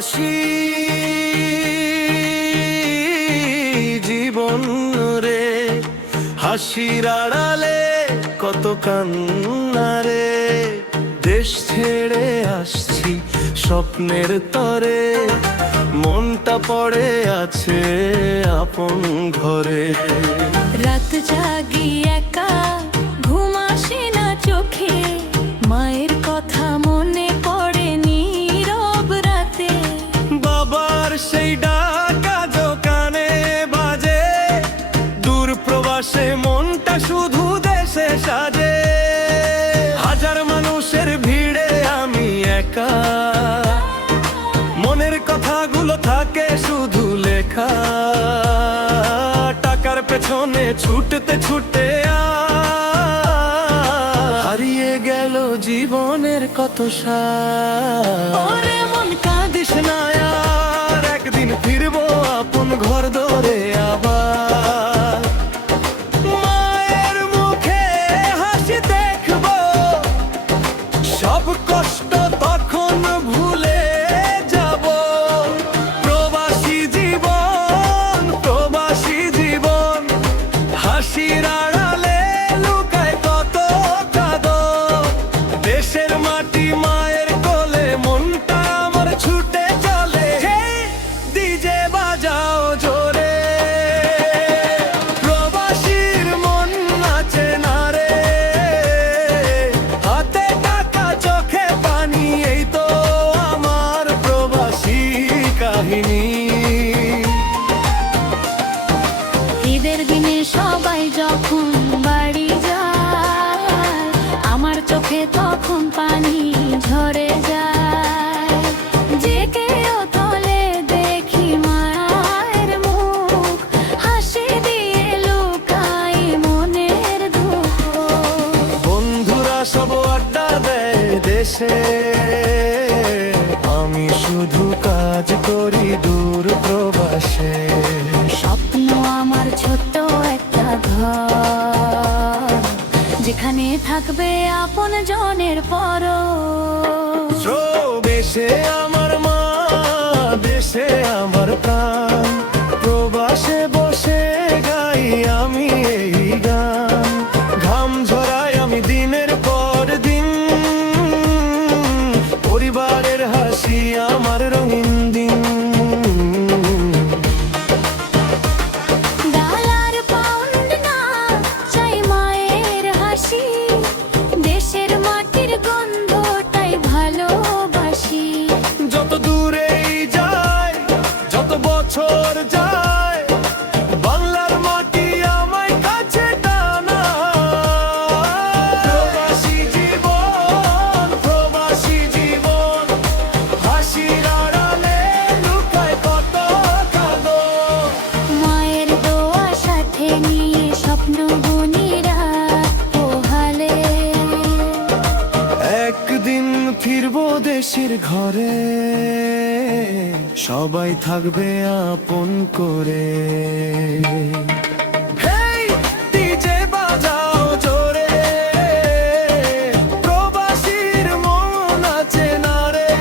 প্রবাসী জীবন রে, হাসির আড়ালে কত কান্না রে। দেশ ছেড়ে আসছি স্বপ্নের তরে, মনটা পড়ে আছে আপন ঘরে। রাত জাগি একা, ঘুম আসে না চোখে, মায়ের কথা মনে পড়ে নীরব রাতে। বাবার সেই ডাক আজো কানে বাজে, দূর প্রবাসে মনটা শুধু দেশে সাজে। হাজার মানুষের ভিড়ে আমি একা, মনের কথাগুলো থাকে শুধু লেখা। টাকার পেছনে ছুটতে ছুটে হারিয়ে গেল জীবনের কত সার। ওরে মন কাঁদিস না আর, একদিন ফিরবো আপন ঘর ধরে আবার। মায়ের মুখে হাসি দেখবো, সব কষ্ট তখন ভুলে যাব। প্রবাসী জীবন, প্রবাসী জীবন, হাসির আড়ালে লুকায় কত কাঁদন। দেশের মাটি মায়ের কোলে, মনটা আমার ছুটে চলে। ডিজে বাজাও জোরে, প্রবাসীর মন নাচে না রে। হাতে টাকা চোখে পানি, এই তো আমার প্রবাসী কাহিনী। ঈদের দিনে সবাই যখন বাড়ি যায়, আমার চোখে তখন পানি ঝরে যায়। যে কেউ তলে দেখি মায়ের মুখ, হাসি দিয়ে লুকাই মনের দুঃখ। বন্ধুরা সব আড্ডা দেয় দেশে, আমি শুধু কাজ করি দূর প্রবাসে। স্বপ্ন আমার ছোট্ট একটা ঘর, যেখানে থাকবে আপন জনের পর। দেশে আমার মা, দেশে আমার প্রাণ, প্রবাসে বসে গাই আমি এই গান। ঘাম ঝরাই আমি দিনের পর দিন, পরিবারের হাসি আমার রঙিন দিন। ডলার পাউন্ড না চাই মায়ের হাসি, দেশের মাটির গন্ধটাই ভালোবাসি। যত দূরেই যায়, যত বছর যায়, বাংলার মাটি আমায় কাছে টানা। প্রবাসী জীবন, প্রবাসী জীবন, হাসির আড়ালে লুকায় কত কাঁদন। মায়ের দোয়া সাথে নিয়ে স্বপ্ন বুনি রাত পোহালে। একদিন ফিরবো দেশের ঘরে, সবাই থাকবে আপন করে। হেই, ডিজে বাজাও জোরে, প্রবাসীর মন আছে না রে।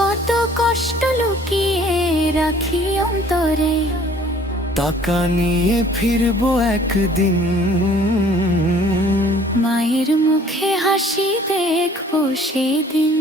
কত কষ্ট লুকিয়ে রাখি অন্তরে, টাকা নিয়ে ফিরবো একদিন, মায়ের মুখে হাসি দেখবো সেদিন।